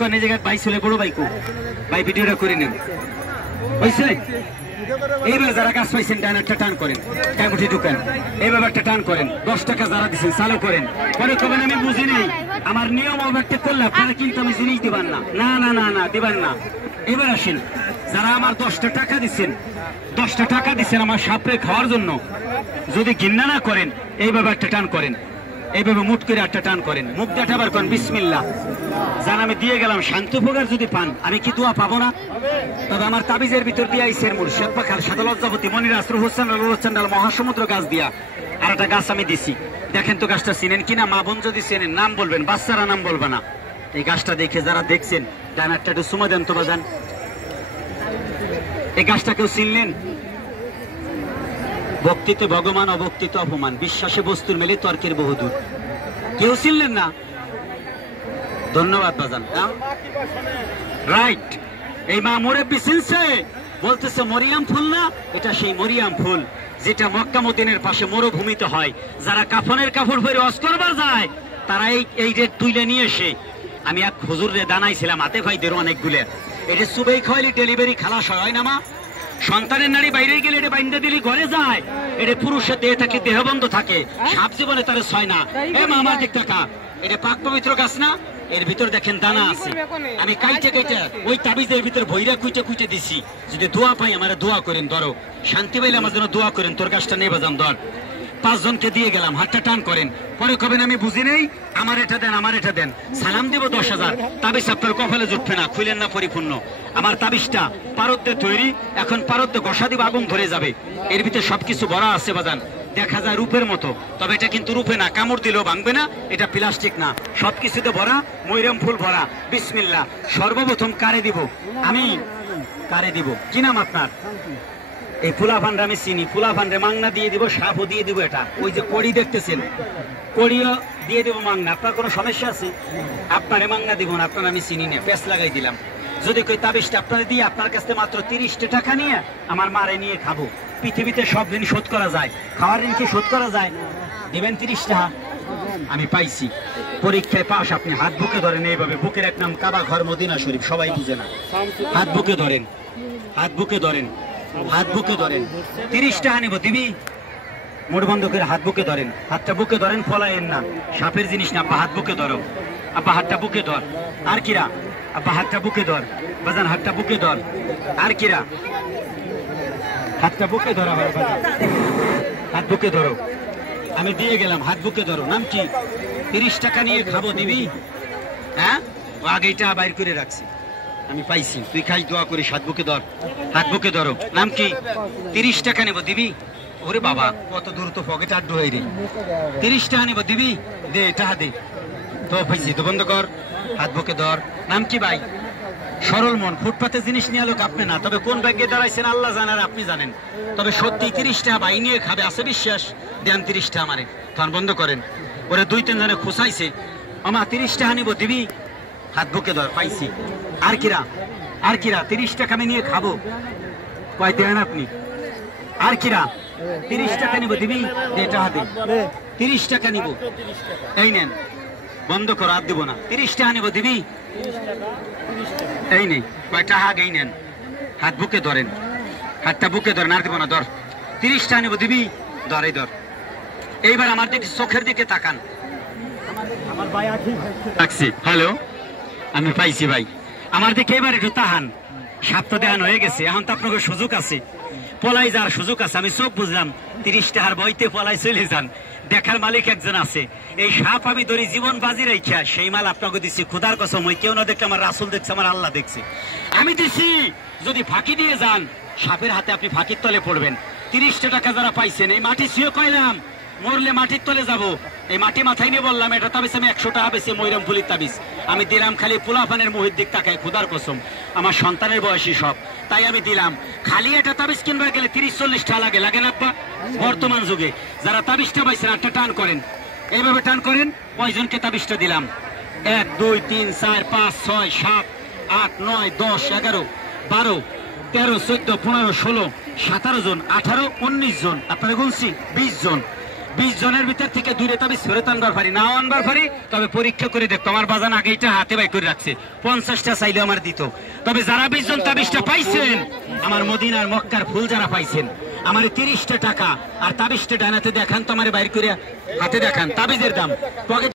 করেন এই জায়গায় ভাই ছেলে বড় ভাইকু ভাই ভিডিওটা করে নেন বুঝছে এইবার যারা কাজ পাইছেন ডান একটা টান করেন টাইমটি ঢুকেন এইভাবে একটা টান করেন 10 টাকা যারা দিচ্ছেন চালু করেন পরে কবেন আমি বুঝি নাই আমার নিয়ম অবাকটা করলে আপনারা কিন্তু আমি জিনিস দিবেন না না না না না দিবেন না এবার আসেন যারা আমার 10টা টাকা দিচ্ছেন 10টা টাকা দিচ্ছেন আমার সাপড়ে খাওয়ার জন্য যদি ঘৃণা না করেন এইভাবে একটা টান করেন এইভাবে মুট করে একটা টান করেন মুখ দেখাবার করেন বিসমিল্লাহ জান আমি দিয়ে গেলাম শান্তি উপকার যদি পান আমি কি দোয়া পাবো না তবে আমার তাবিজের ভিতর দিয়ে আইসের মূল শেখ পাখাল সাদালজ্জাপতি মনির আসরুল হোসেন আল মহাসমুদ্র গাছ দিয়া আর একটা গাছ আমি দিছি দেখেন তো গাছটা চিনেন কিনা মা বোন যদি চেনেন নাম বলবেন বাচ্চারা নাম বলবে না এই গাছটা দেখে যারা দেখছেন ডান একটা একটু সুমা দেন তো বাজান এই গাছটা কেউ চিনলেন ভক্তিতে ভগবান অভক্তিতে অপমান বিশ্বাসে বস্তুর মেলে তর্কের বহুদূর কেউ চিনলেন না ধন্যবাদ বাজান রাইট এই মা মুরব্বি চিনছে বলতেছে মরিয়াম ফুল না এটা সেই মরিয়াম ফুল যেটা মক্কা মদিনের পাশে মরুভূমিতে হয় যারা কাফনের কাপড় পরে হজ করবার যায় তারা এই রেট তুলে নিয়ে এসে আমি এক হুজুরে দানাইছিলাম হাতে ভাইদের অনেকগুলো এটা সুবেই খাওয়াইলে ডেলিভারি খালাস হয় না মা সন্তানের নারী বাইরে গেলে এটা বাইন্দা দিলি ঘরে যায় এটা পুরুষের দেহে থাকে দেহ বন্ধ থাকে সাপ জীবনে তার ছয় না এ মা আমার দিক টাকা এটা পাক পবিত্র গাছ না এর ভিতর দেখেন দানা আছে আমি কাইটে কাইটে ওই তাবিজের ভিতর ভৈরা কুইটে কুইটে দিছি যদি দোয়া পাই আমারে দোয়া করেন ধরো শান্তি পাইলে আমার জন্য দোয়া করেন তোর গাছটা নিয়ে বাজান ধর 5 জনকে দিয়ে গেলাম হাতটা টান করেন পরে কবেন আমি বুঝি নেই আমার এটা দেন আমার এটা দেন সালাম দিব 10,000 তাবিজ আপনার কপালে জুটবে না খুলেন না পরিপূর্ণ আমার তাবিজটা পারদ্দে তৈরি এখন পারদ্দে ঘষা দিব আগুন ধরে যাবে এর ভিতরে সবকিছু ভরা আছে বাজান দেখা যায় রূপের মতো তবে এটা কিন্তু রূপে না কামড় দিলেও ভাঙবে না এটা প্লাস্টিক না সবকিছুতে ভরা ময়রাম ফুল ভরা বিসমিল্লাহ সর্বপ্রথম কারে দিব আমি কারে দিব কি নাম আপনার এই ফুলা ফান্ডে আমি চিনি ফুলা ফান্ডে মাংনা দিয়ে দিব সাপও দিয়ে দিব এটা ওই যে কড়ি দেখতেছেন কড়িও দিয়ে দেবো মাংনা আপনার কোনো সমস্যা আছে আপনারে মাংনা দিব না আপনার আমি চিনি না পেঁচ লাগাই দিলাম যদি কই তাবিজটা আপনারা দিয়ে আপনার কাছে মাত্র 30 টাকা নিয়ে আমার মারে নিয়ে খাবো পৃথিবীতে সব ঋণ শোধ করা যায় খাওয়ার ঋণ কি শোধ করা যায় দিবেন 30 টাকা আমি পাইছি পরীক্ষায় পাস আপনি হাত বুকে ধরেন এইভাবে বুকের এক নাম কাবা ঘর মদিনা শরীফ সবাই বুঝে না হাত বুকে ধরেন হাত বুকে ধরেন হাত বুকে ধরেন 30 টাকা নিব দিবি মোট বন্ধ করে হাত বুকে ধরেন হাতটা বুকে ধরেন ফলায়েন না সাপের জিনিস না আব্বা হাত বুকে ধরো আব্বা হাতটা বুকে ধর আর কিরা আব্বা হাতটা বুকে ধর বাজান হাতটা বুকে ধর আর কিরা হাতটা বুকে ধরা হয় হাত বুকে ধরো আমি দিয়ে গেলাম হাত বুকে ধরো নাম কি 30 টাকা নিয়ে খাবো দিবি হ্যাঁ ও আগেইটা বাইর করে রাখছি আমি পাইছি তুই খাই দোয়া করিস হাত বুকে ধর হাত বুকে ধরো নাম কি 30 টাকা নেব দিবি ওরে বাবা কত দূর তো পকেট আড্ডু হয়ে রে 30 টাকা নেব দিবি দে টাকা দে তো পাইছি তো বন্ধ কর হাত বুকে ধর নাম কি ভাই সরল মন ফুটপাতে জিনিস নিয়ে লোক আপনি না তবে কোন ভাগ্যে দাঁড়াইছেন আল্লাহ জানার আপনি জানেন তবে সত্যি 30 টাকা ভাই নিয়ে খাবে আছে বিশ্বাস দেন 30 টাকা আমারে তখন বন্ধ করেন ওরে 2-3 জনে খুশাইছে আমা 30 টাকা নিব দিবি হাত বুকে ধর পাইছি আর কিরা 30 টাকা আমি নিয়ে খাবো কয় দেন আপনি আর কিরা 30 টাকা নিব দিবি দে টাকা দে 30 টাকা নিব এই নেন বন্ধ কর আর দিব না 30 টাকা নিব দিবি এই নেই কয় টাকা আগেই নেন হাত বুকে ধরেন হাতটা বুকে ধরেন আর দিব না ধর 30 টাকা নিব দিবি ধর এই ধর এইবার আমার দিকে চোখের দিকে তাকান আমার ভাই আছি হ্যালো আমি পাইছি ভাই আমার দিকে এবার একটু তাহান সাপ তো দেওয়ান হয়ে গেছে এখন তো আপনাকে সুযোগ আছে পলাই যাওয়ার সুযোগ আছে আমি চোখ বুঝলাম 30 টাকার বইতে পলাই চলে যান দেখার মালিক একজন আছে এই সাপ আমি ধরি জীবন বাজি রেখা সেই মাল আপনাকে দিচ্ছি খুদার কসম ওই কেউ না দেখলে আমার রাসূল দেখছে আমার আল্লাহ দেখছে আমি দিচ্ছি যদি ফাঁকি দিয়ে যান সাপের হাতে আপনি ফাঁকির তলে পড়বেন 30 টাকা যারা পাইছেন এই মাটি ছুঁয়ে কইলাম মরলে মাটির তলে যাব এই মাটি মাথায় নিয়ে বললাম এটা তাবিজ আমি 100 টাকা বেশি ময়রাম ফুলির তাবিজ আমি দিলাম খালি পোলাপানের মুহির দিক তাকায় খুদার কসম আমার সন্তানের বয়সী সব তাই আমি দিলাম খালি এটা তাবিজ কিনবার গেলে 30-40 টাকা লাগে না আব্বা বর্তমান যুগে যারা তাবিজটা পাইছেন একটা টান করেন এইভাবে টান করেন কয়জনকে তাবিজটা দিলাম 1 2 3 4 5 6 7 8 9 10 11 12 13 14 15 16 17 জন 18 19 জন আপনারা গুনছি 20 জন 20 জনের ভিতর থেকে দূরে তাবিজ ফেরত আনবার পারি, নাও আনবার পারি, তবে পরীক্ষা করে দেখতো। আমার বাজান আগেইটা হাতে বাই করে রাখছে, 50টা চাইলে আমার দিত। তবে যারা 20 জন তাবিজটা পাইছেন, আমার মদিনার মক্কার ফুল যারা পাইছেন, আমার 30টা টাকা আর তাবিজটা ডানাতে দেখান তো, আমার বাইর করে হাতে দেখান তাবিজের দাম।